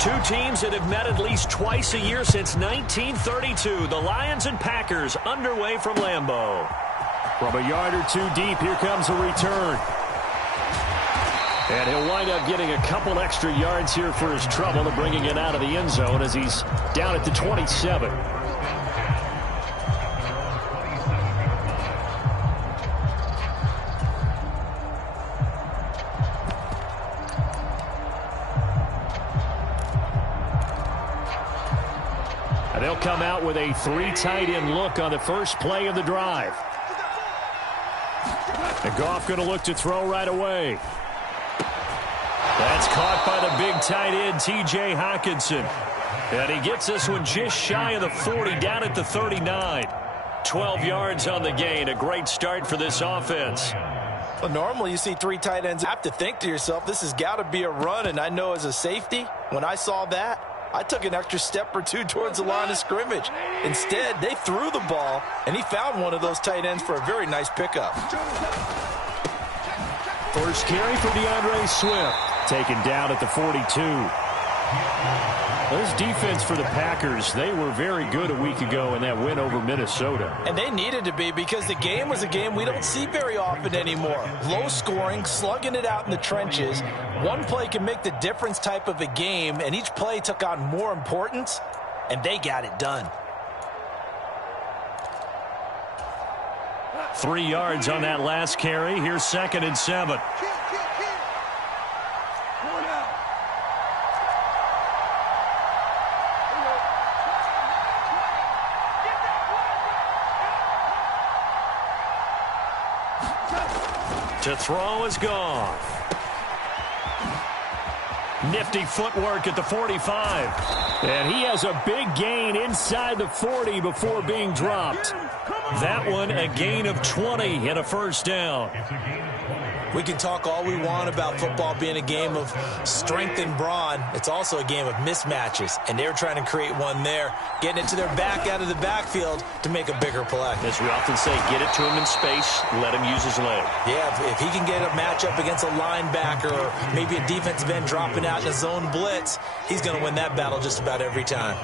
Two teams that have met at least twice a year since 1932. The Lions and Packers underway from Lambeau. From a yard or two deep, here comes a return. And he'll wind up getting a couple extra yards here for his trouble and bringing it out of the end zone as he's down at the 27. And they'll come out with a three tight end look on the first play of the drive. And Goff going to look to throw right away. That's caught by the big tight end, T.J. Hockenson. And he gets this one just shy of the 40, down at the 39. 12 yards on the gain. A great start for this offense. Well, normally you see three tight ends. You have to think to yourself, this has got to be a run. And I know as a safety, when I saw that, I took an extra step or two towards the line of scrimmage. Instead, they threw the ball, and he found one of those tight ends for a very nice pickup. First carry for DeAndre Swift. Taken down at the 42. This defense for the Packers, they were very good a week ago in that win over Minnesota. And they needed to be, because the game was a game we don't see very often anymore. Low scoring, slugging it out in the trenches. One play can make the difference type of a game, and each play took on more importance, and they got it done. 3 yards on that last carry. Here's 2nd and 7. To throw is Goff. Nifty footwork at the 45. And he has a big gain inside the 40 before being dropped. That one a gain of 20 and a first down. We can talk all we want about football being a game of strength and brawn. It's also a game of mismatches, and they're trying to create one there, getting it to their back out of the backfield to make a bigger play. As we often say, get it to him in space, let him use his leg. Yeah, if he can get a matchup against a linebacker or maybe a defensive end dropping out in a zone blitz, he's going to win that battle just about every time.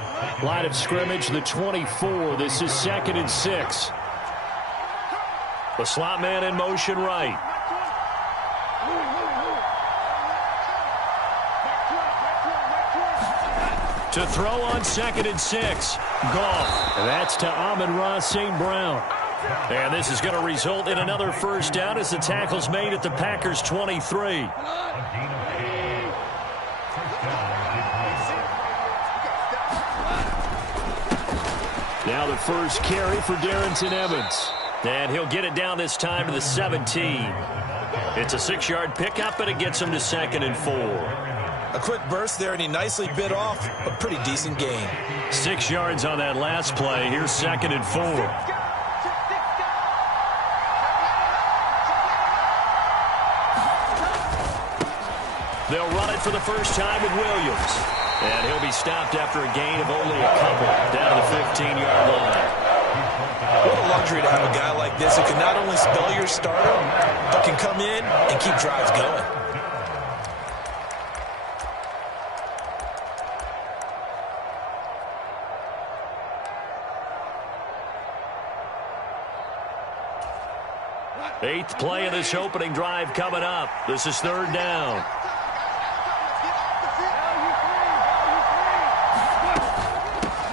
Line of scrimmage, the 24. This is 2nd and 6. The slot man in motion right. To throw on 2nd and 6. Goff. And that's to Amon-Ra St. Brown. And this is going to result in another first down as the tackle's made at the Packers' 23. Now the first carry for Darrington Evans. And he'll get it down this time to the 17. It's a 6-yard pickup, and it gets him to 2nd and 4. A quick burst there, and he nicely bit off a pretty decent gain. 6 yards on that last play. Here's 2nd and 4. They'll run it for the first time with Williams. And he'll be stopped after a gain of only a couple down to the 15-yard line. What a luxury to have a guy like this who can not only spell your starter, but can come in and keep drives going. Eighth play of this opening drive coming up. This is 3rd down.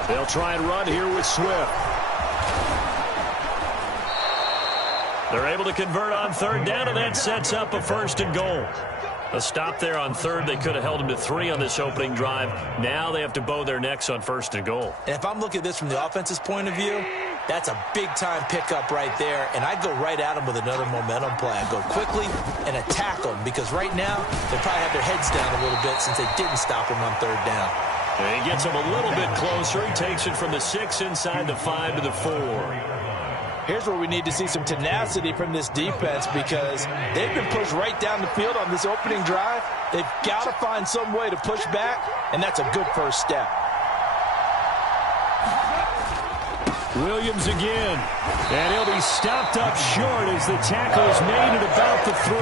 They'll try and run here with Swift. They're able to convert on 3rd down, and that sets up a 1st and goal. A stop there on 3rd. They could have held him to 3 on this opening drive. Now they have to bow their necks on 1st and goal. And if I'm looking at this from the offense's point of view, that's a big-time pickup right there, and I'd go right at him with another momentum play. I'd go quickly and attack them, because right now they probably have their heads down a little bit since they didn't stop him on 3rd down. And he gets him a little bit closer. He takes it from the 6 inside the 5 to the 4. Here's where we need to see some tenacity from this defense, because they've been pushed right down the field on this opening drive. They've got to find some way to push back, and that's a good first step. Williams again. And he'll be stopped up short as the tackle is made at about the 3.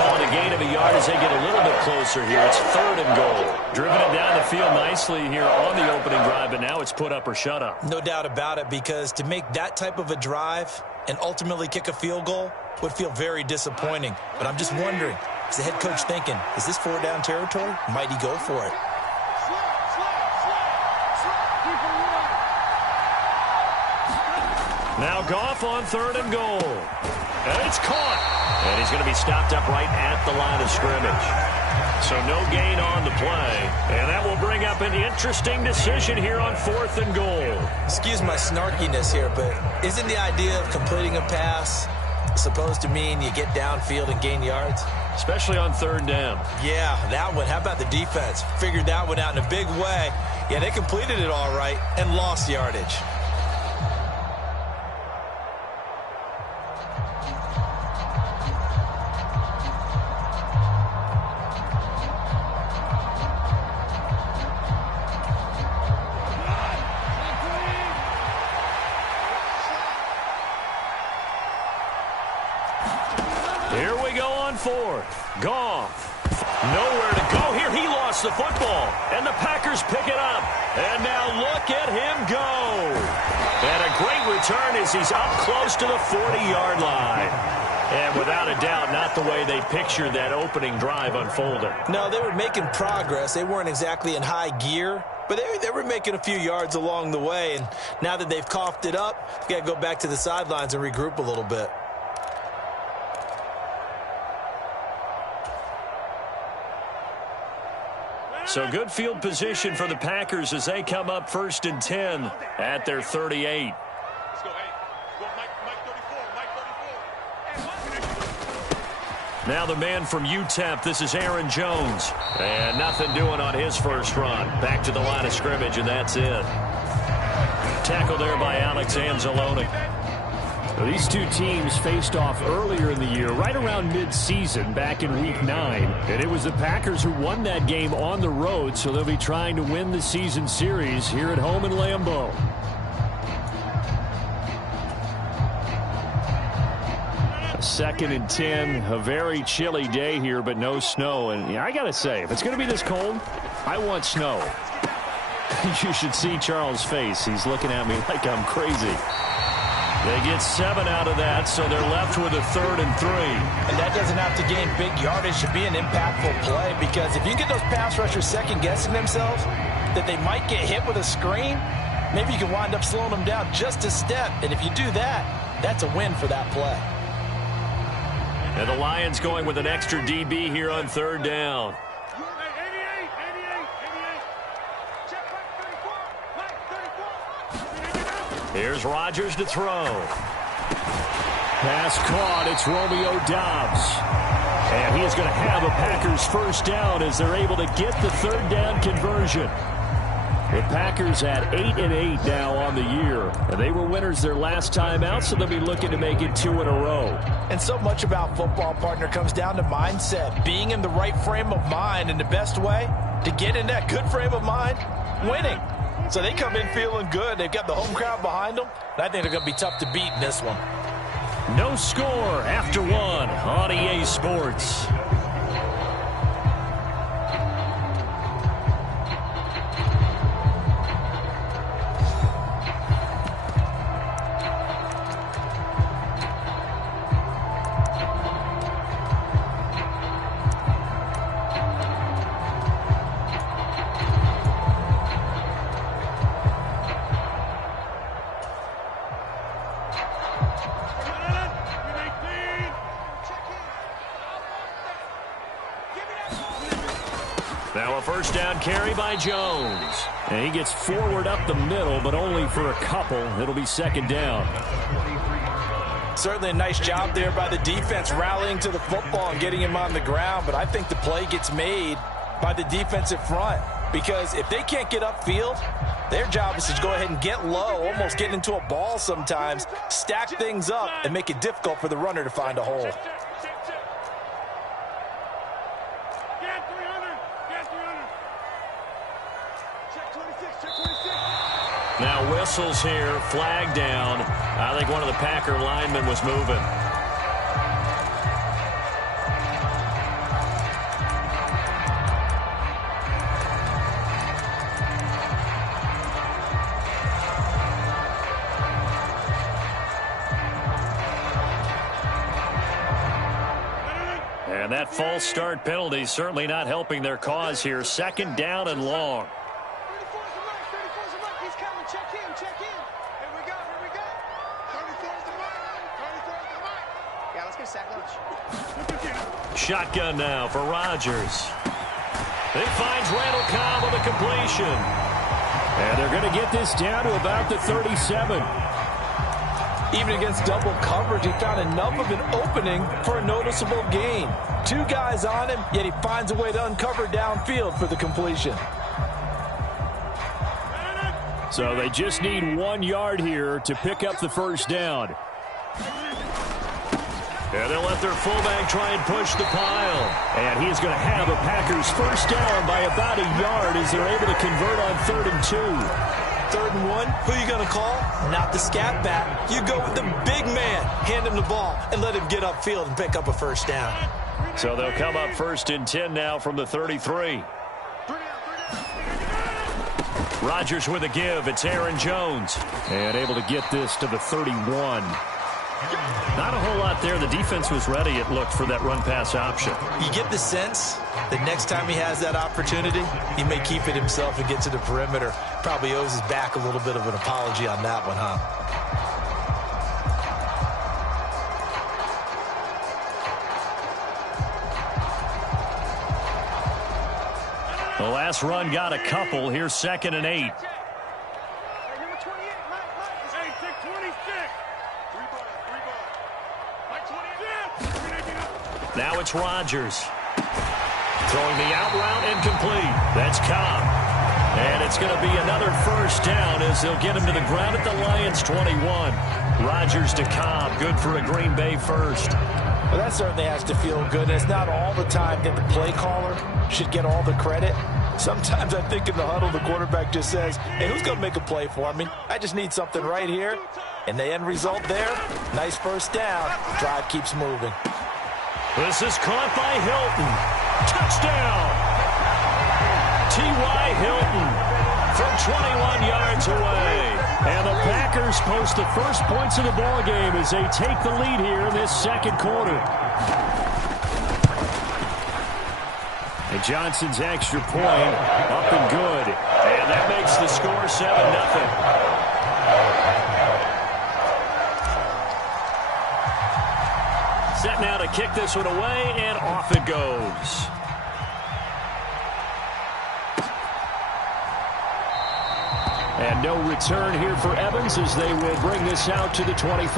Call it a gain of a yard as they get a little bit closer here. It's 3rd and goal. Driven it down the field nicely here on the opening drive, but now it's put up or shut up. No doubt about it, because to make that type of a drive and ultimately kick a field goal would feel very disappointing. But I'm just wondering, is the head coach thinking, is this 4-down territory? Might he go for it? Now Goff on 3rd and goal. And it's caught. And he's going to be stopped up right at the line of scrimmage. So no gain on the play. And that will bring up an interesting decision here on 4th and goal. Excuse my snarkiness here, but isn't the idea of completing a pass supposed to mean you get downfield and gain yards? Especially on 3rd down. Yeah, that one. How about the defense? Figured that one out in a big way. Yeah, they completed it all right and lost yardage. Here we go on 4th. Goff. Nowhere to go here. He lost the football. And the Packers pick it up. And now look at him go. And a great return as he's up close to the 40-yard line. And without a doubt, not the way they pictured that opening drive unfolding. No, they were making progress. They weren't exactly in high gear, but they were making a few yards along the way. And now that they've coughed it up, you got to go back to the sidelines and regroup a little bit. So good field position for the Packers as they come up 1st and 10 at their 38. Now the man from UTEP, this is Aaron Jones. And nothing doing on his first run. Back to the line of scrimmage, and that's it. Tackle there by Alex Anzalone. Well, these two teams faced off earlier in the year, right around mid-season, back in Week 9. And it was the Packers who won that game on the road, so they'll be trying to win the season series here at home in Lambeau. Second and 10, a very chilly day here, but no snow. And yeah, I got to say, if it's going to be this cold, I want snow. You should see Charles' face. He's looking at me like I'm crazy. They get 7 out of that, so they're left with a 3rd and 3. And that doesn't have to gain big yardage to be an impactful play, because if you can get those pass rushers second-guessing themselves, that they might get hit with a screen, maybe you can wind up slowing them down just a step. And if you do that, that's a win for that play. And the Lions going with an extra DB here on 3rd down. Here's Rodgers to throw. Pass caught. It's Romeo Doubs. And he is going to have a Packers first down as they're able to get the 3rd down conversion. The Packers at 8-8 now on the year. And they were winners their last time out, so they'll be looking to make it 2 in a row. And so much about football, partner, comes down to mindset. Being in the right frame of mind, and the best way to get in that good frame of mind, winning. So they come in feeling good. They've got the home crowd behind them. I think they're going to be tough to beat in this one. No score after 1 on EA Sports. Now a first down carry by Jones. And he gets forward up the middle, but only for a couple. It'll be 2nd down. Certainly a nice job there by the defense, rallying to the football and getting him on the ground. But I think the play gets made by the defensive front, because if they can't get upfield, their job is to go ahead and get low, almost get into a ball sometimes, stack things up, and make it difficult for the runner to find a hole. Now whistles here, flag down. I think one of the Packer linemen was moving. And that false start penalty certainly not helping their cause here. Second down and long. He's coming. Check in. Here we go. 34's the mark. Yeah, let's get a sack lunch. Shotgun now for Rodgers. It finds Randall Cobb with a completion. And they're going to get this down to about the 37. Even against double coverage, he found enough of an opening for a noticeable gain. Two guys on him, yet he finds a way to uncover downfield for the completion. So they just need 1 yard here to pick up the first down. And they'll let their fullback try and push the pile. And he's going to have a Packers first down by about a yard as they're able to convert on 3rd and 2. 3rd and 1, who you going to call? Not the scat back. You go with the big man. Hand him the ball and let him get upfield and pick up a first down. So they'll come up 1st and 10 now from the 33. Rodgers with a give. It's Aaron Jones. And able to get this to the 31. Not a whole lot there. The defense was ready, it looked, for that run-pass option. You get the sense that next time he has that opportunity, he may keep it himself and get to the perimeter. Probably owes his back a little bit of an apology on that one, huh? The last run got a couple. Here's 2nd and 8. Now it's Rodgers. Throwing the out route incomplete. That's Cobb. And it's going to be another first down as they'll get him to the ground at the Lions' 21. Rodgers to Cobb. Good for a Green Bay first. Well, that certainly has to feel good. It's not all the time that the play caller should get all the credit. Sometimes I think in the huddle, the quarterback just says, hey, who's going to make a play for me? I just need something right here. And the end result there, nice first down. Drive keeps moving. This is caught by Hilton. Touchdown! T.Y. Hilton from 21 yards away. And the Packers post the first points of the ballgame as they take the lead here in this second quarter. And Johnson's extra point up and good. And that makes the score 7-0. Set now to kick this one away, and off it goes. And no return here for Evans as they will bring this out to the 25.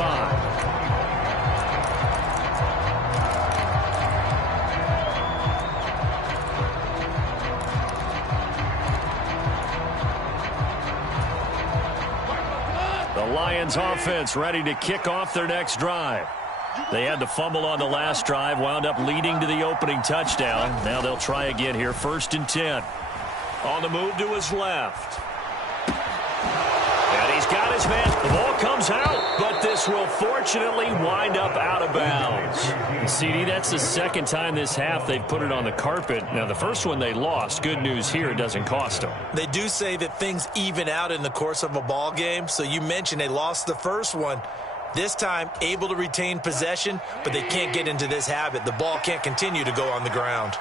The Lions offense ready to kick off their next drive. They had the fumble on the last drive, wound up leading to the opening touchdown. Now they'll try again here, 1st and 10. On the move to his left. And he's got his man. The ball comes out, but this will fortunately wind up out of bounds. CD, that's the second time this half they've put it on the carpet. Now, the first one they lost. Good news here, it doesn't cost them. They do say that things even out in the course of a ball game. So you mentioned they lost the first one. This time, able to retain possession, but they can't get into this habit. The ball can't continue to go on the ground.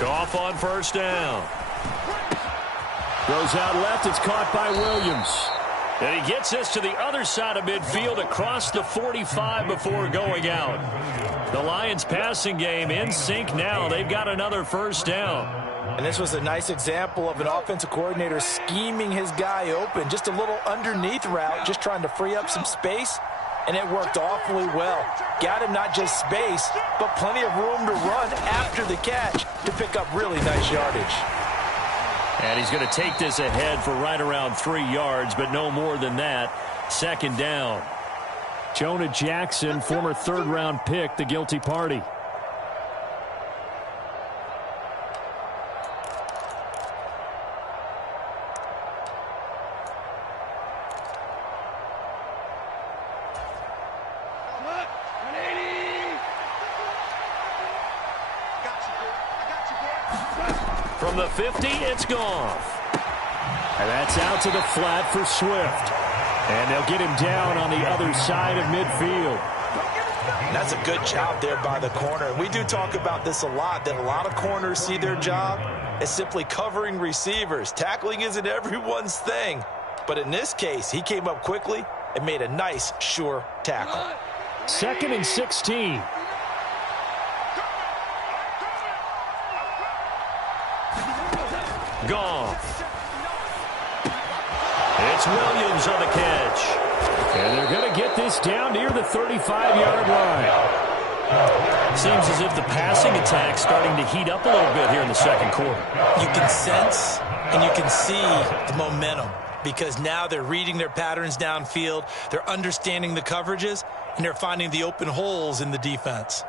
Goff on first down. Goes out left. It's caught by Williams. And he gets this to the other side of midfield across the 45 before going out. The Lions passing game in sync now. They've got another first down. And this was a nice example of an offensive coordinator scheming his guy open. Just a little underneath route, just trying to free up some space. And it worked awfully well. Got him not just space, but plenty of room to run after the catch to pick up really nice yardage. And he's going to take this ahead for right around 3 yards, but no more than that. 2nd down. Jonah Jackson, former 3rd-round pick, the guilty party. From the 50, it's Goff. And that's out to the flat for Swift. And they'll get him down on the other side of midfield. And that's a good job there by the corner. We do talk about this a lot, that a lot of corners see their job as simply covering receivers. Tackling isn't everyone's thing. But in this case, he came up quickly and made a nice, sure tackle. 2nd and 16. Goff. It's Williams on the catch. And they're going to get this down near the 35-yard line. Seems as if the passing attack's starting to heat up a little bit here in the second quarter. You can sense and you can see the momentum because now they're reading their patterns downfield, they're understanding the coverages, and they're finding the open holes in the defense.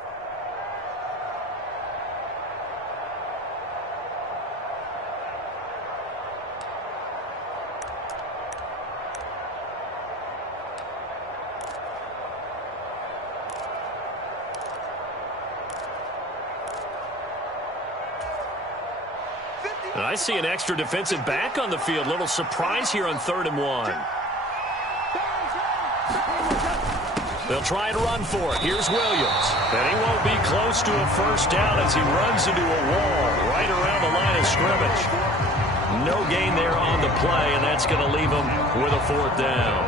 And I see an extra defensive back on the field. Little surprise here on 3rd and 1. They'll try and run for it. Here's Williams. And he won't be close to a first down as he runs into a wall right around the line of scrimmage. No gain there on the play, and that's going to leave him with a 4th down.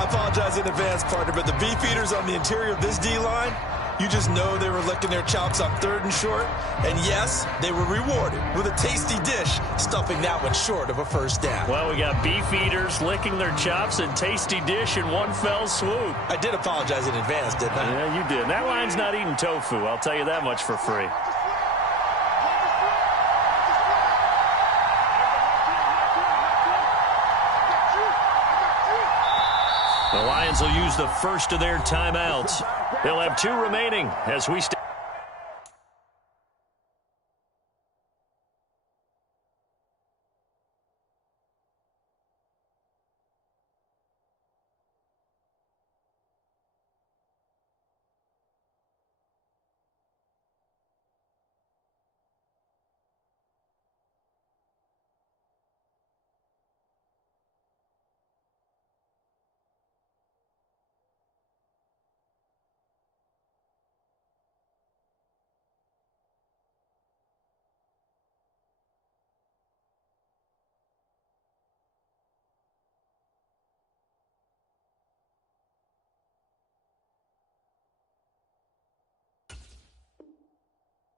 I apologize in advance, partner, but the beefeaters on the interior of this D-line, you just know they were licking their chops on 3rd and short. And yes, they were rewarded with a tasty dish, stuffing that one short of a first down. Well, we got beef eaters licking their chops and tasty dish in one fell swoop. I did apologize in advance, didn't I? Yeah, you did. That line's not eating tofu. I'll tell you that much for free. The Lions will use the first of their timeouts. They'll have 2 remaining as we stay.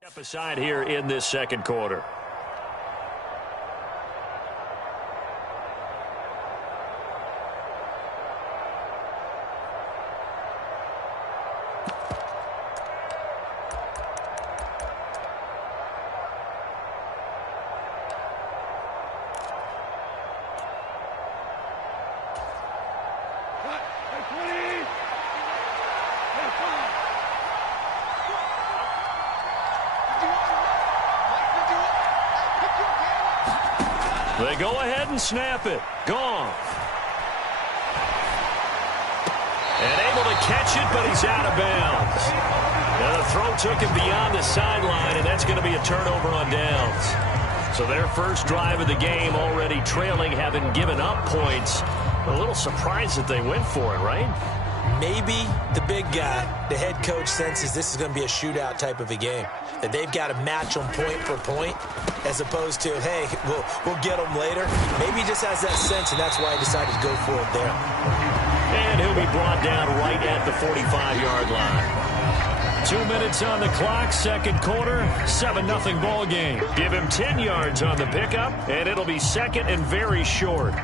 Step aside here in this second quarter. They go ahead and snap it. Goff. And able to catch it, but he's out of bounds. Now the throw took him beyond the sideline, and that's going to be a turnover on downs. So their first drive of the game already trailing, having given up points. A little surprised that they went for it, right? Maybe the big guy, the head coach, senses this is going to be a shootout type of a game. That they've got to match them point for point as opposed to, hey, we'll get them later. Maybe he just has that sense, and that's why he decided to go for it there. And he'll be brought down right at the 45-yard line. 2 minutes on the clock, second quarter, 7-0 ball game. Give him 10 yards on the pickup, and it'll be second and very short.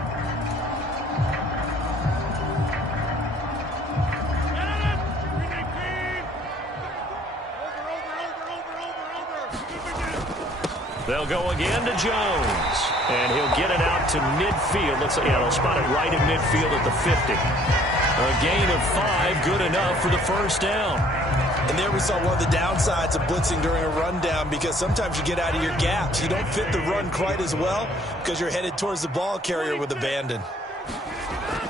They'll go again to Jones, and he'll get it out to midfield. They'll spot it right in midfield at the 50. A gain of 5, good enough for the first down. And there we saw one of the downsides of blitzing during a rundown, because sometimes you get out of your gaps. You don't fit the run quite as well because you're headed towards the ball carrier with abandon.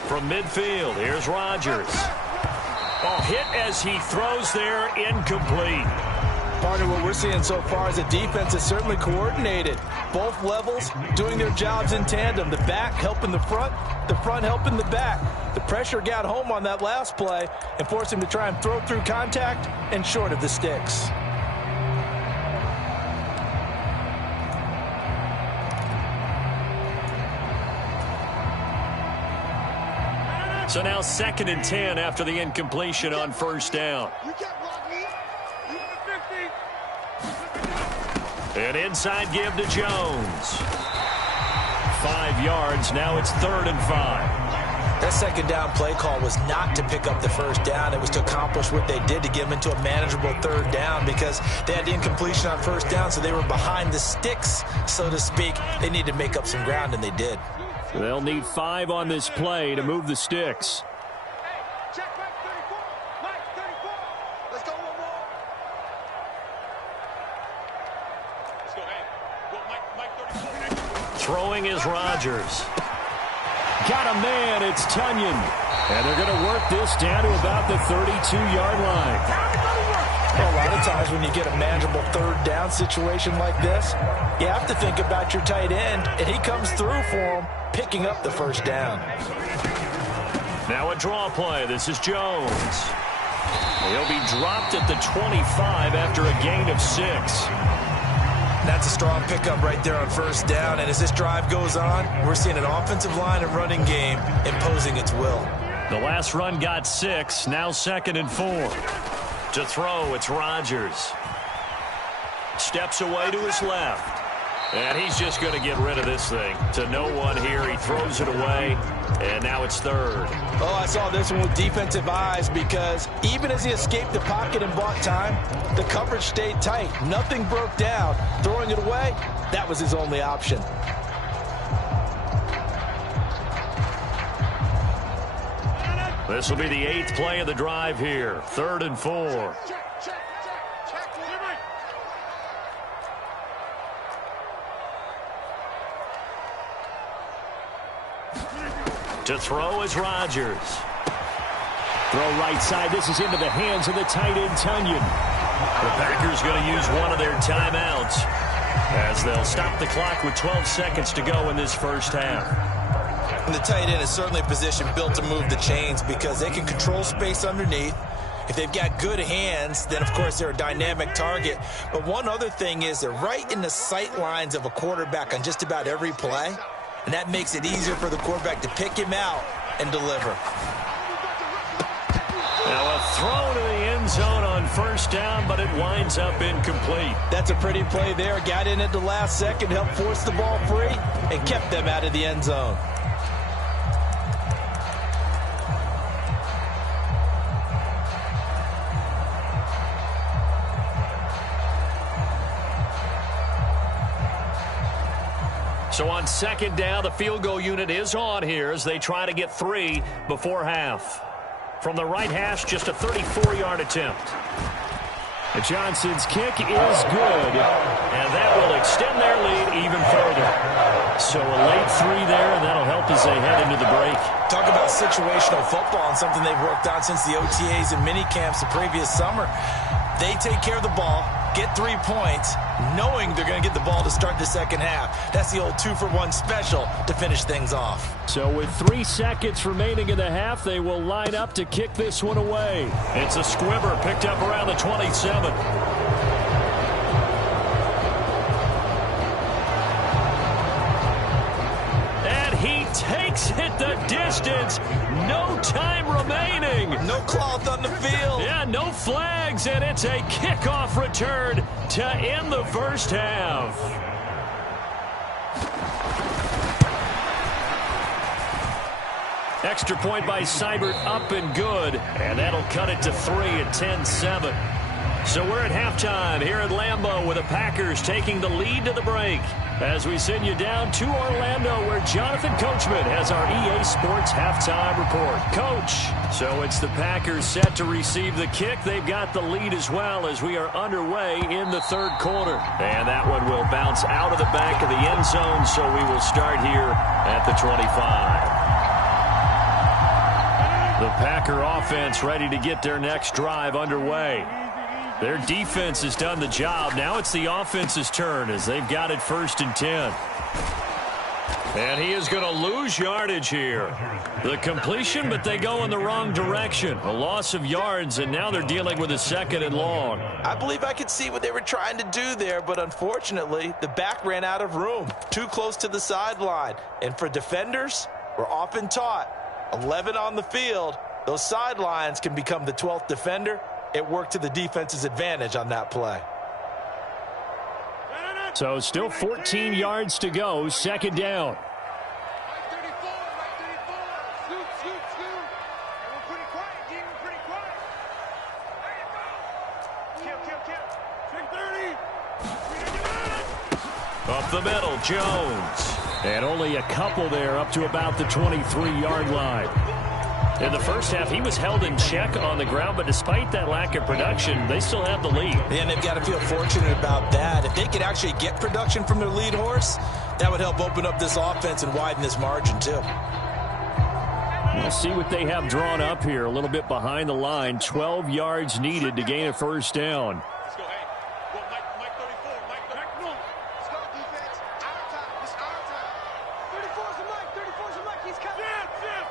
From midfield, here's Rodgers. Oh, hit as he throws there, incomplete. Partner, what we're seeing so far is a defense is certainly coordinated. Both levels doing their jobs in tandem. The back helping the front helping the back. The pressure got home on that last play and forced him to try and throw through contact and short of the sticks. So now 2nd and 10 after the incompletion on first down. An inside give to Jones. 5 yards. Now it's 3rd and 5. That second down play call was not to pick up the first down. It was to accomplish what they did to get them into a manageable 3rd down because they had the incompletion on first down, so they were behind the sticks, so to speak. They needed to make up some ground, and they did. They'll need 5 on this play to move the sticks. Throwing is Rodgers. Got a man, it's Tunyon. And they're going to work this down to about the 32-yard line. Well, a lot of times when you get a manageable 3rd down situation like this, you have to think about your tight end, and he comes through for him, picking up the first down. Now a draw play. This is Jones. He'll be dropped at the 25 after a gain of 6. That's a strong pickup right there on first down. And as this drive goes on, we're seeing an offensive line and running game imposing its will. The last run got 6. Now 2nd and 4. To throw, it's Rodgers. Steps away to his left. And he's just going to get rid of this thing. To no one here. He throws it away. And now it's 3rd. Oh, I saw this one with defensive eyes because even as he escaped the pocket and bought time, the coverage stayed tight. Nothing broke down. Throwing it away, that was his only option. This will be the 8th play of the drive here. 3rd and 4. To throw is Rodgers. Throw right side. This is into the hands of the tight end, Tunyon. The Packers going to use one of their timeouts as they'll stop the clock with 12 seconds to go in this first half. And the tight end is certainly a position built to move the chains because they can control space underneath. If they've got good hands, then, of course, they're a dynamic target. But one other thing is they're right in the sight lines of a quarterback on just about every play. And that makes it easier for the quarterback to pick him out and deliver. Now a throw to the end zone on first down, but it winds up incomplete. That's a pretty play there. Got in at the last second, helped force the ball free, and kept them out of the end zone. So on 2nd down, the field goal unit is on here as they try to get 3 before half. From the right hash, just a 34-yard attempt. And Johnson's kick is good. And that will extend their lead even further. So a late 3 there, and that'll help as they head into the break. Talk about situational football and something they've worked on since the OTAs and mini camps the previous summer. They take care of the ball, get 3 points, knowing they're going to get the ball to start the second half. That's the old 2-for-1 special to finish things off. So with 3 seconds remaining in the half, they will line up to kick this one away. It's a squibber picked up around the 27. And he takes it the distance. No time remaining. No cloth on the field. Yeah, no flags, and it's a kickoff return to end the first half. Extra point by Seibert, up and good, and that'll cut it to 3 at 10-7. So we're at halftime here at Lambeau with the Packers taking the lead to the break as we send you down to Orlando where Jonathan Coachman has our EA Sports halftime report. Coach, so it's the Packers set to receive the kick. They've got the lead as well as we are underway in the 3rd quarter. And that one will bounce out of the back of the end zone, so we will start here at the 25. The Packer offense ready to get their next drive underway. Their defense has done the job. Now it's the offense's turn as they've got it 1st and 10. And he is going to lose yardage here. The completion, but they go in the wrong direction. A loss of yards, and now they're dealing with a 2nd and long. I believe I could see what they were trying to do there, but unfortunately, the back ran out of room. Too close to the sideline. And for defenders, we're often taught, 11 on the field, those sidelines can become the 12th defender. It worked to the defense's advantage on that play. So still 14 yards to go, 2nd down. Up the middle, Jones. And only a couple there up to about the 23-yard line. In the first half, he was held in check on the ground, but despite that lack of production, they still have the lead. And they've got to feel fortunate about that. If they could actually get production from their lead horse, that would help open up this offense and widen this margin, too. We'll see what they have drawn up here. A little bit behind the line. 12 yards needed to gain a 1st down. Let's go, hey. Go, Mike 34. Mike 34. Let's go, defense. Our time. It's our time. 34's the Mike. 34's the Mike. He's coming. Here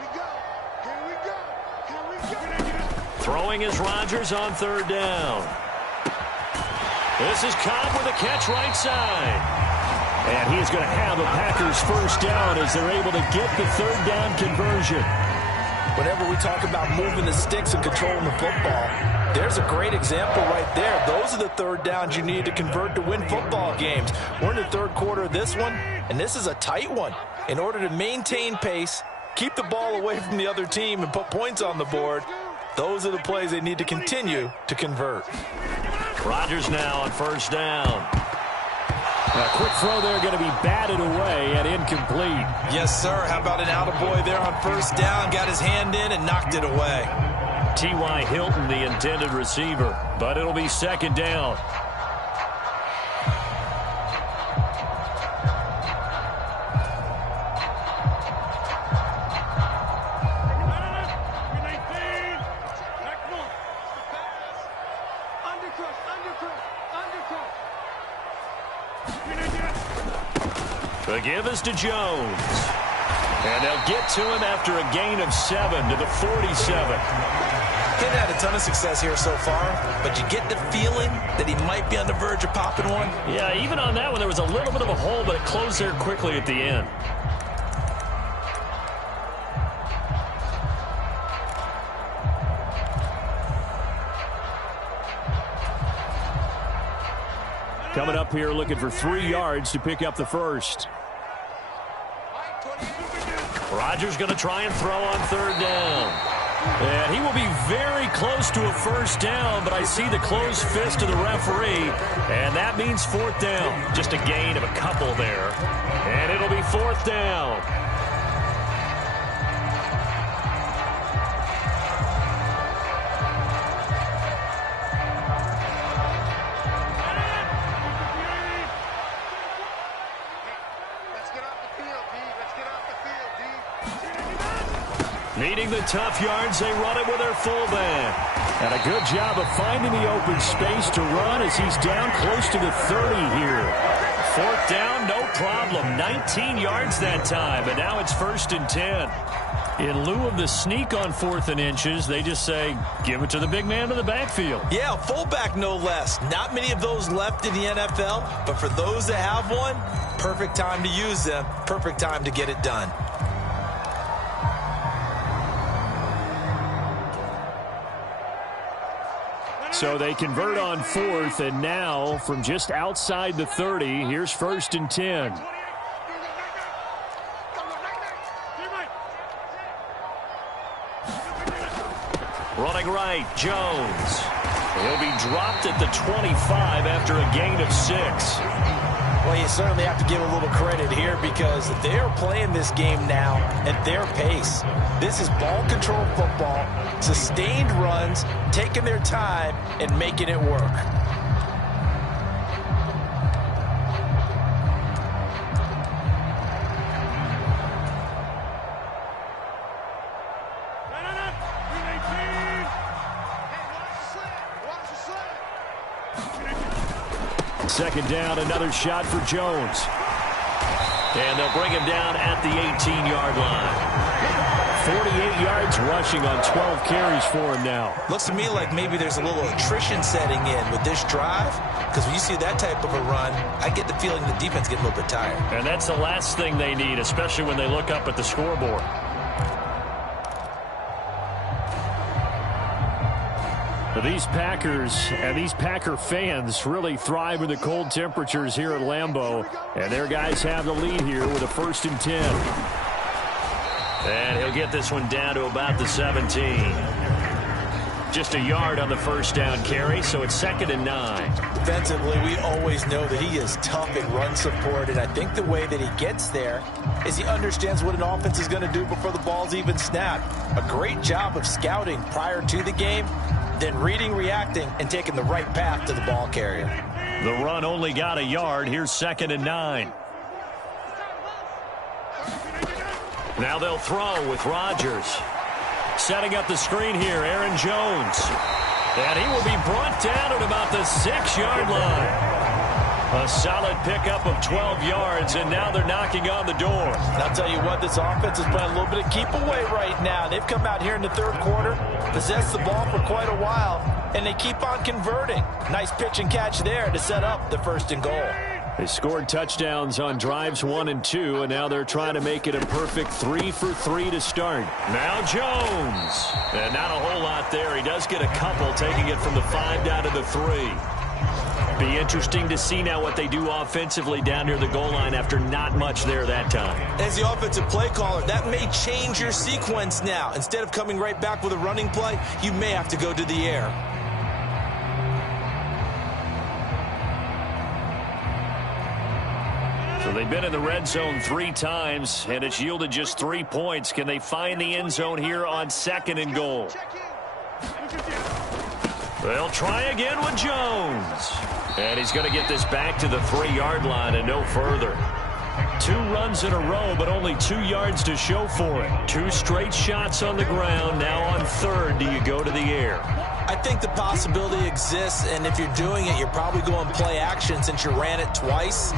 we go. Here we go. Here we go. Throwing is Rodgers on 3rd down. This is Cobb with a catch right side. And he's going to have a Packers 1st down as they're able to get the 3rd down conversion. Whenever we talk about moving the sticks and controlling the football, there's a great example right there. Those are the 3rd downs you need to convert to win football games. We're in the 3rd quarter of this one, and this is a tight one. In order to maintain pace, keep the ball away from the other team, and put points on the board, those are the plays they need to continue to convert. Rodgers now on 1st down. A quick throw there going to be batted away and incomplete. Yes, sir. How about an attaboy there on 1st down? Got his hand in and knocked it away. T.Y. Hilton, the intended receiver, but it'll be 2nd down. The give is to Jones. And they'll get to him after a gain of 7 to the 47. He's had a ton of success here so far, but you get the feeling that he might be on the verge of popping one. Yeah, even on that one, there was a little bit of a hole, but it closed there quickly at the end. Coming up here looking for 3 yards to pick up the 1st. Rodgers going to try and throw on 3rd down. And he will be very close to a 1st down, but I see the closed fist of the referee, and that means 4th down. Just a gain of a couple there. And it'll be 4th down. Needing the tough yards, they run it with their fullback. And a good job of finding the open space to run as he's down close to the 30 here. 4th down, no problem. 19 yards that time, and now it's 1st and 10. In lieu of the sneak on 4th and inches, they just say, give it to the big man in the backfield. Yeah, fullback no less. Not many of those left in the NFL, but for those that have one, perfect time to use them, perfect time to get it done. So they convert on 4th, and now from just outside the 30, here's 1st and 10. Running right, Jones. He'll be dropped at the 25 after a gain of 6. Well, you certainly have to give a little credit here because they are playing this game now at their pace. This is ball control football, sustained runs, taking their time, and making it work. Second down, another shot for Jones. And they'll bring him down at the 18-yard line. 48 yards rushing on 12 carries for him now. Looks to me like maybe there's a little attrition setting in with this drive, because when you see that type of a run, I get the feeling the defense getting a little bit tired. And that's the last thing they need, especially when they look up at the scoreboard. These Packers and these Packer fans really thrive in the cold temperatures here at Lambeau, and their guys have the lead here with a 1st and 10. And he'll get this one down to about the 17. Just a yard on the first down carry, so it's 2nd and 9. Defensively, we always know that he is tough at run support, and I think the way that he gets there is he understands what an offense is going to do before the ball's even snapped. A great job of scouting prior to the game, then reading, reacting, and taking the right path to the ball carrier. The run only got a yard. Here's 2nd and 9. Now they'll throw with Rodgers. Setting up the screen here, Aaron Jones. And he will be brought down at about the 6-yard line. A solid pickup of 12 yards, and now they're knocking on the door. And I'll tell you what, this offense is playing a little bit of keep away right now. They've come out here in the 3rd quarter, possessed the ball for quite a while, and they keep on converting. Nice pitch and catch there to set up the 1st and goal. They scored touchdowns on drives 1 and 2, and now they're trying to make it a perfect 3 for 3 to start. Now Jones. And not a whole lot there. He does get a couple, taking it from the 5 down to the 3. Be interesting to see now what they do offensively down near the goal line after not much there that time. As the offensive play caller, that may change your sequence now. Instead of coming right back with a running play, you may have to go to the air. So they've been in the red zone 3 times, and it's yielded just 3 points. Can they find the end zone here on 2nd and goal? They'll try again with Jones. And he's going to get this back to the 3-yard line and no further. 2 runs in a row, but only 2 yards to show for it. 2 straight shots on the ground. Now on 3rd, do you go to the air? I think the possibility exists, and if you're doing it, you're probably going play action since you ran it twice.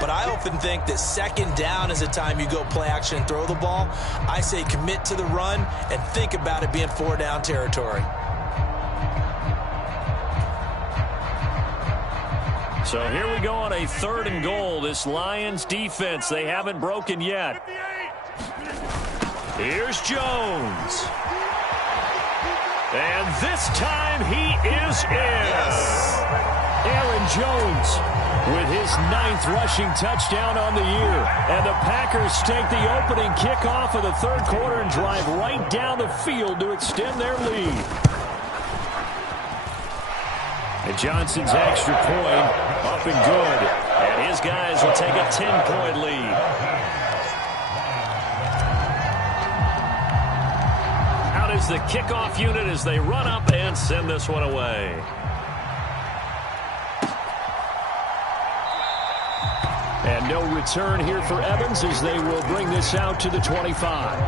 But I often think that 2nd down is the time you go play action and throw the ball. I say commit to the run and think about it being 4-down territory. So here we go on a 3rd and goal. This Lions defense, they haven't broken yet. Here's Jones. And this time he is in. Yes. Aaron Jones with his 9th rushing touchdown on the year. And the Packers take the opening kickoff of the 3rd quarter and drive right down the field to extend their lead. And Johnson's extra point up and good. And his guys will take a 10-point lead. Out is the kickoff unit as they run up and send this one away. And no return here for Evans as they will bring this out to the 25.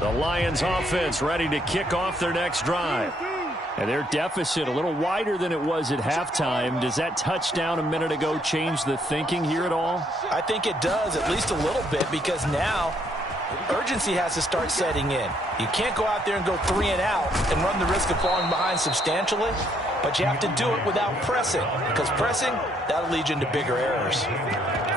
The Lions offense ready to kick off their next drive. And their deficit a little wider than it was at halftime. Does that touchdown a minute ago change the thinking here at all? I think it does, at least a little bit, because now urgency has to start setting in. You can't go out there and go 3 and out and run the risk of falling behind substantially, but you have to do it without pressing, because pressing, that'll lead you into bigger errors.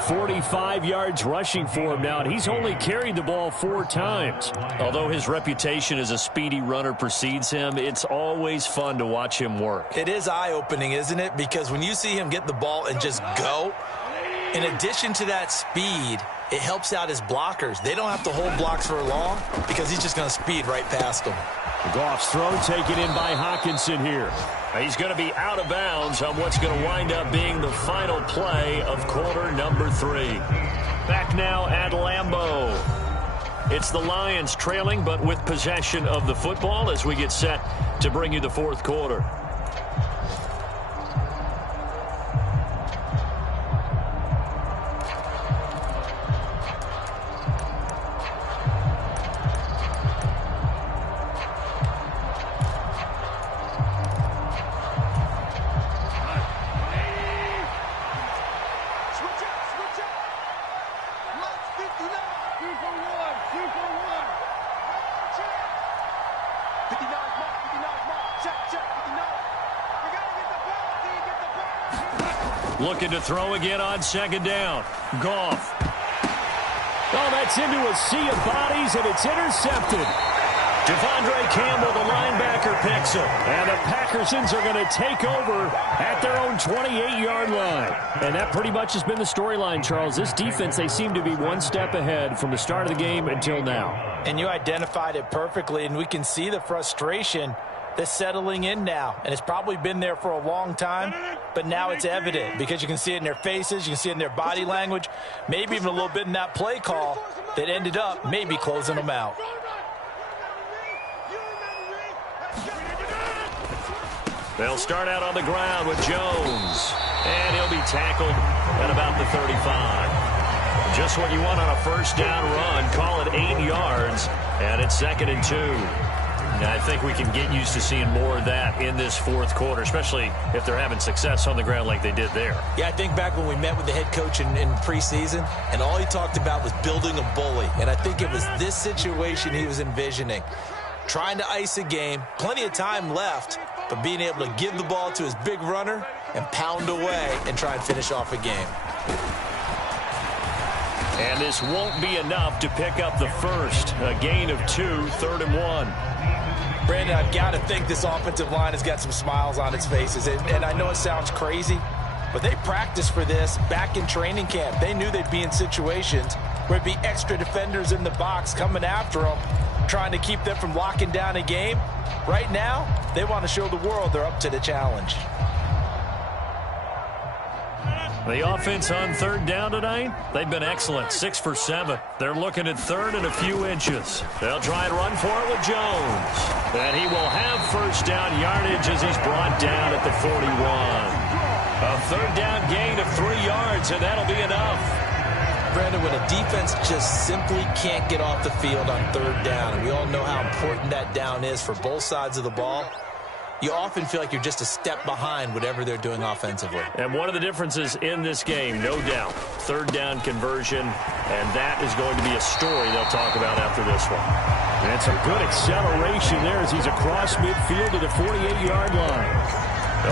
45 yards rushing for him now, and he's only carried the ball 4 times. Although his reputation as a speedy runner precedes him, it's always fun to watch him work. It is eye-opening, isn't it? Because when you see him get the ball and just go, in addition to that speed, it helps out his blockers. They don't have to hold blocks for long because he's just going to speed right past them. Goff's throw taken in by Hawkinson here. He's going to be out of bounds on what's going to wind up being the final play of quarter number 3. Back now at Lambeau. It's the Lions trailing, but with possession of the football as we get set to bring you the 4th quarter. looking to throw again on second down. Goff. Oh, that's into a sea of bodies, and it's intercepted. Devondre Campbell, the linebacker, picks him. And the Packersons are going to take over at their own 28-yard line. And that pretty much has been the storyline, Charles. This defense, they seem to be one step ahead from the start of the game until now. And you identified it perfectly, and we can see the frustration that's settling in now. And it's probably been there for a long time, but now it's evident because you can see it in their faces, you can see it in their body language, maybe even a little bit in that play call that ended up maybe closing them out. They'll start out on the ground with Jones, and he'll be tackled at about the 35. Just what you want on a first down run. Call it 8 yards, and it's 2nd and 2. I think we can get used to seeing more of that in this fourth quarter, especially if they're having success on the ground like they did there. Yeah, I think back when we met with the head coach in preseason, and all he talked about was building a bully. And I think it was this situation he was envisioning. Trying to ice a game, plenty of time left, but being able to give the ball to his big runner and pound away and try and finish off a game. And this won't be enough to pick up the first. A gain of 2, 3rd and 1. Brandon, I've got to think this offensive line has got some smiles on its faces. And I know it sounds crazy, but they practiced for this back in training camp. They knew they'd be in situations where it'd be extra defenders in the box coming after them, trying to keep them from locking down a game. Right now, they want to show the world they're up to the challenge. The offense on 3rd down tonight, they've been excellent, 6 for 7. They're looking at 3rd and a few inches. They'll try and run for it with Jones. And he will have first down yardage as he's brought down at the 41. A 3rd down gain of 3 yards, and that'll be enough. Brandon, when a defense just simply can't get off the field on 3rd down, and we all know how important that down is for both sides of the ball, you often feel like you're just a step behind whatever they're doing offensively. And one of the differences in this game, no doubt, 3rd down conversion, and that is going to be a story they'll talk about after this one. And some good acceleration there as he's across midfield to the 48-yard line.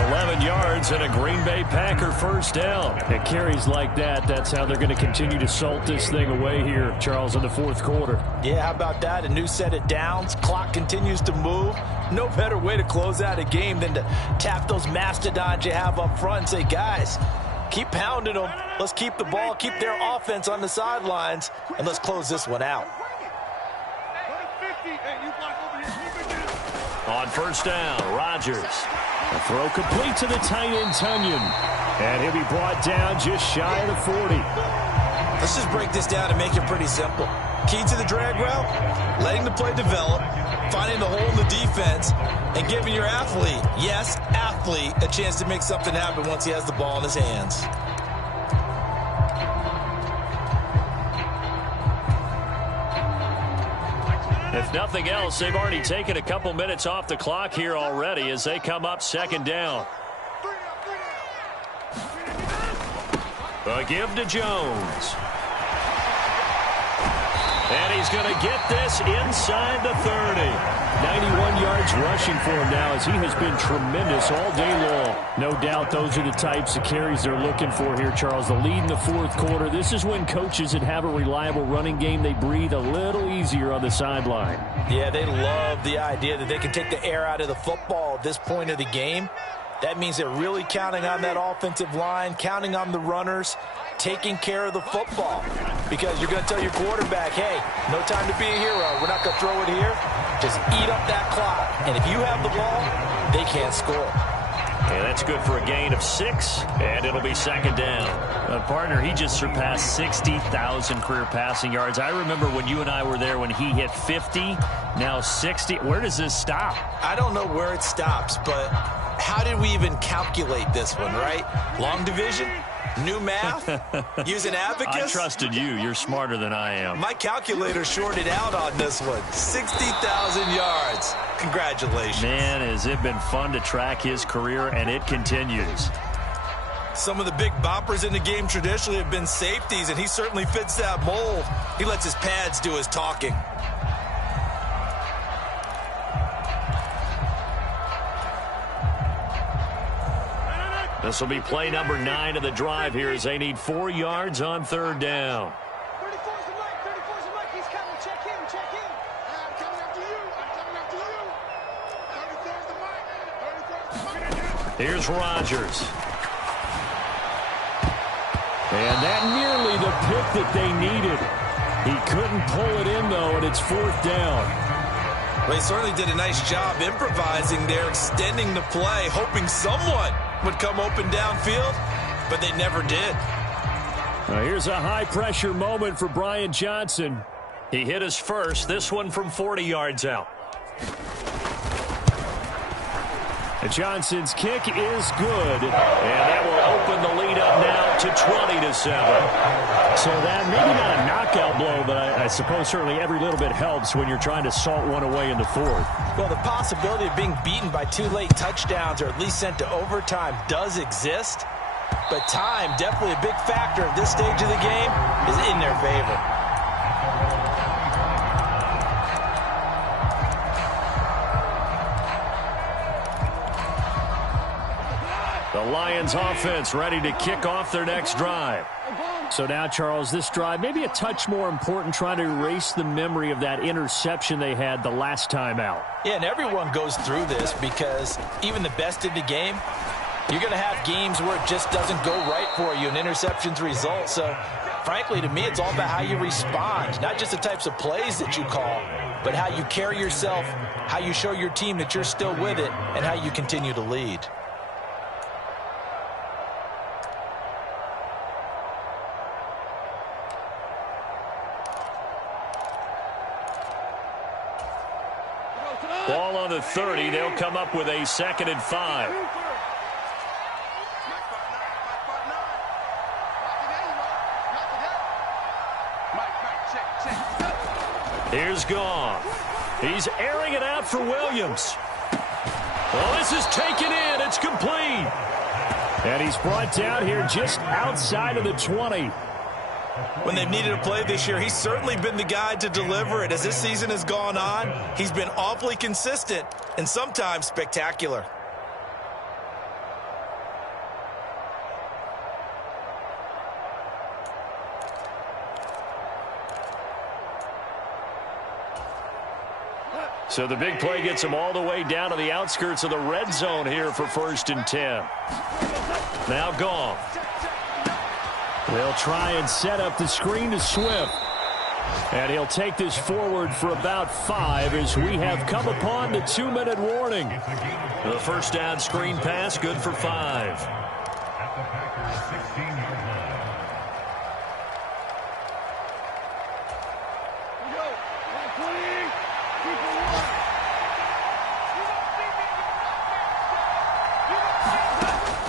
11 yards and a Green Bay Packer first down. It carries like that. That's how they're going to continue to salt this thing away here, Charles, in the fourth quarter. Yeah, how about that? A new set of downs. Clock continues to move. No better way to close out a game than to tap those mastodons you have up front and say, guys, keep pounding them. Let's keep the ball, keep their offense on the sidelines, and let's close this one out. On first down, Rodgers. A throw complete to the tight end, Tunyon. And he'll be brought down just shy of the 40. Let's just break this down and make it pretty simple. Key to the drag route, letting the play develop, finding the hole in the defense, and giving your athlete, yes, athlete, a chance to make something happen once he has the ball in his hands. If nothing else, they've already taken a couple minutes off the clock here already as they come up 2nd down. A give to Jones. And he's going to get this inside the 30. 91 yards rushing for him now as he has been tremendous all day long. No doubt those are the types of carries they're looking for here, Charles. The lead in the fourth quarter. This is when coaches that have a reliable running game, they breathe a little easier on the sideline. Yeah, they love the idea that they can take the air out of the football at this point of the game. That means they're really counting on that offensive line, counting on the runners, taking care of the football. Because you're going to tell your quarterback, hey, no time to be a hero. We're not going to throw it here. Just eat up that clock. And if you have the ball, they can't score. And that's good for a gain of 6, and it'll be 2nd down. Partner, he just surpassed 60,000 career passing yards. I remember when you and I were there when he hit 50, now 60. Where does this stop? I don't know where it stops, but how did we even calculate this one, right? Long division? New math? Using abacus? I trusted you. You're smarter than I am. My calculator shorted out on this one. 60,000 yards. Congratulations. Man, has it been fun to track his career, and it continues. Some of the big boppers in the game traditionally have been safeties, and he certainly fits that mold. He lets his pads do his talking. This will be play number 9 of the drive here as they need 4 yards on third down. 34's the mic. 34's the mic. He's coming. Check in. Check in. I'm coming after you. I'm coming after you. 34's the mic. 34's the mic. Here's Rodgers. And that nearly the pick that they needed. He couldn't pull it in, though, and it's fourth down. Well, he certainly did a nice job improvising there, extending the play, hoping someone would come open downfield, but they never did. Now here's a high-pressure moment for Brian Johnson. He hit his first, this one from 40 yards out. And Johnson's kick is good. And that will open the lead up now to 20-7. So that maybe not a knockout blow, but I suppose certainly every little bit helps when you're trying to salt one away in the fourth. Well, the possibility of being beaten by 2 late touchdowns or at least sent to overtime does exist. But time, definitely a big factor at this stage of the game, is in their favor. The Lions offense ready to kick off their next drive. So now, Charles, this drive maybe a touch more important, trying to erase the memory of that interception they had the last time out. Yeah, and everyone goes through this because even the best in the game, you're going to have games where it just doesn't go right for you, and interceptions result. So, frankly, to me, it's all about how you respond, not just the types of plays that you call, but how you carry yourself, how you show your team that you're still with it, and how you continue to lead. Ball on the 30. They'll come up with a 2nd and 5. Here's Goff. He's airing it out for Williams. Well, this is taken in. It's complete. And he's brought down here just outside of the 20. When they've needed a play this year, he's certainly been the guy to deliver it. As this season has gone on, he's been awfully consistent and sometimes spectacular. So the big play gets him all the way down to the outskirts of the red zone here for 1st and 10. Now Goff. They'll try and set up the screen to Swift. And he'll take this forward for about 5 as we have come upon the 2-minute warning. The first down screen pass, good for 5.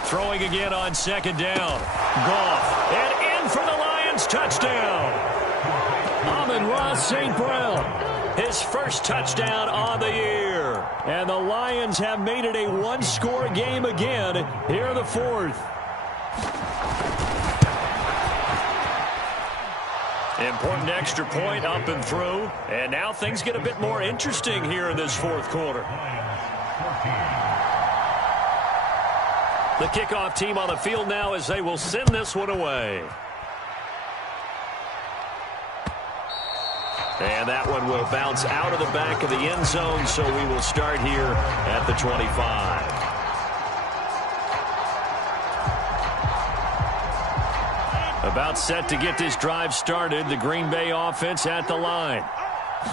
Throwing again on 2nd down. Goff, and in for the Lions touchdown. Amon-Ra St. Brown. His first touchdown on the year. And the Lions have made it a 1-score game again here in the 4th. Important extra point up and through. And now things get a bit more interesting here in this 4th quarter. The kickoff team on the field now as they will send this one away. And that one will bounce out of the back of the end zone, so we will start here at the 25. About set to get this drive started, the Green Bay offense at the line.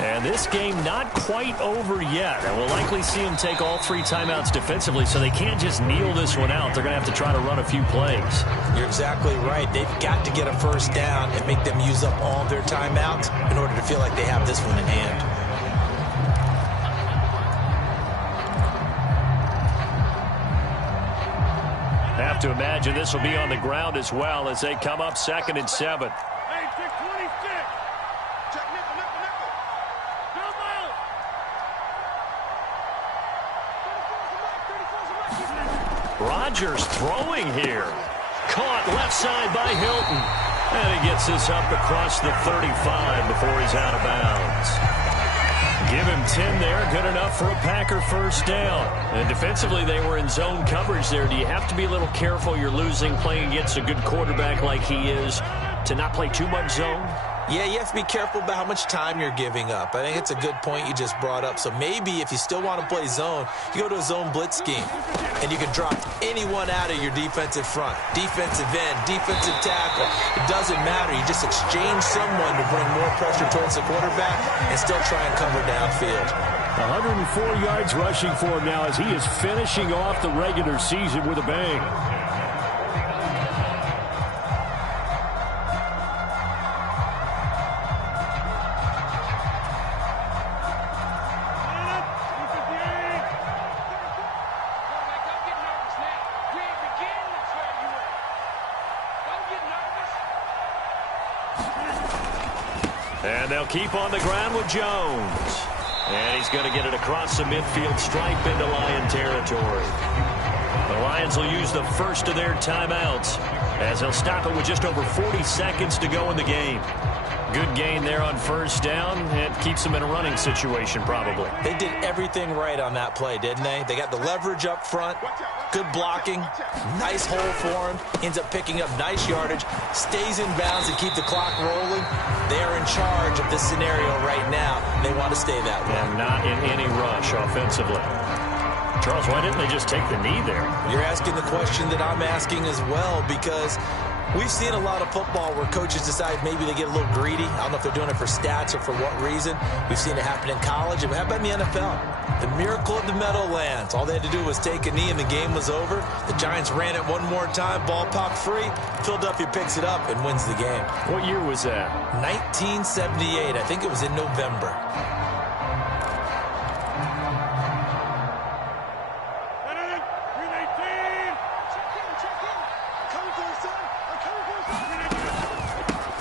And this game not quite over yet. And we'll likely see them take all 3 timeouts defensively, so they can't just kneel this one out. They're going to have to try to run a few plays. You're exactly right. They've got to get a first down and make them use up all their timeouts in order to feel like they have this one in hand. Have to imagine this will be on the ground as well as they come up 2nd and 7. Rodgers throwing here. Caught left side by Hilton. And he gets this up across the 35 before he's out of bounds. Give him 10 there. Good enough for a Packer first down. And defensively, they were in zone coverage there. Do you have to be a little careful? You're losing playing against a good quarterback like he is to not play too much zone? Yeah, you have to be careful about how much time you're giving up. I think it's a good point you just brought up. So maybe if you still want to play zone, you go to a zone blitz scheme. And you can drop anyone out of your defensive front. Defensive end, defensive tackle. It doesn't matter. You just exchange someone to bring more pressure towards the quarterback and still try and cover downfield. 104 yards rushing for him now as he is finishing off the regular season with a bang. And they'll keep on the ground with Jones. And he's going to get it across the midfield stripe into Lion territory. The Lions will use the first of their timeouts as they'll stop it with just over 40 seconds to go in the game. Good gain there on first down. It keeps them in a running situation probably. They did everything right on that play, didn't they? They got the leverage up front, good blocking, nice hole for him, ends up picking up nice yardage, stays in bounds to keep the clock rolling. They are in charge of this scenario right now. They want to stay that way. And not in any rush offensively. Charles, why didn't they just take the knee there? You're asking the question that I'm asking as well, because we've seen a lot of football where coaches decide maybe they get a little greedy. I don't know if they're doing it for stats or for what reason. We've seen it happen in college. How about in the NFL? The miracle of the Meadowlands. All they had to do was take a knee and the game was over. The Giants ran it one more time. Ball popped free. Philadelphia picks it up and wins the game. What year was that? 1978. I think it was in November.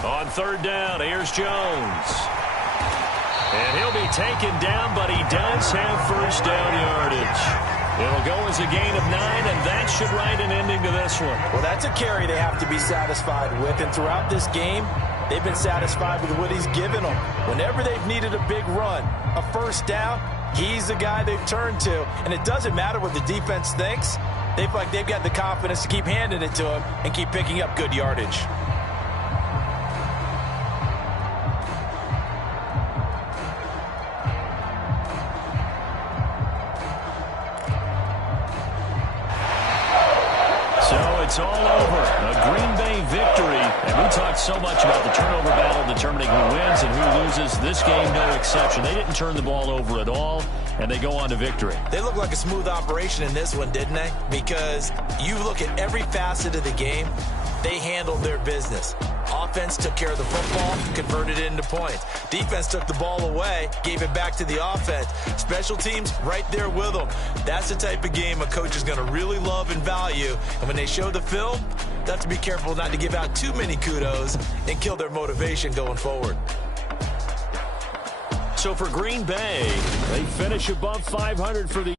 On third down, here's Jones. And he'll be taken down, but he does have first down yardage. It'll go as a gain of 9, and that should write an ending to this one. Well, that's a carry they have to be satisfied with. And throughout this game, they've been satisfied with what he's given them. Whenever they've needed a big run, a first down, he's the guy they've turned to. And it doesn't matter what the defense thinks. They feel like they've got the confidence to keep handing it to him and keep picking up good yardage. It's all over. A Green Bay victory. And we talked so much about the turnover battle determining who wins and who loses. This game, no exception. They didn't turn the ball over at all, and they go on to victory. They look like a smooth operation in this one, didn't they? Because you look at every facet of the game, they handled their business. Offense took care of the football, converted it into points. Defense took the ball away, gave it back to the offense. Special teams right there with them. That's the type of game a coach is going to really love and value. And when they show the film, they have to be careful not to give out too many kudos and kill their motivation going forward. So for Green Bay, they finish above 500 for the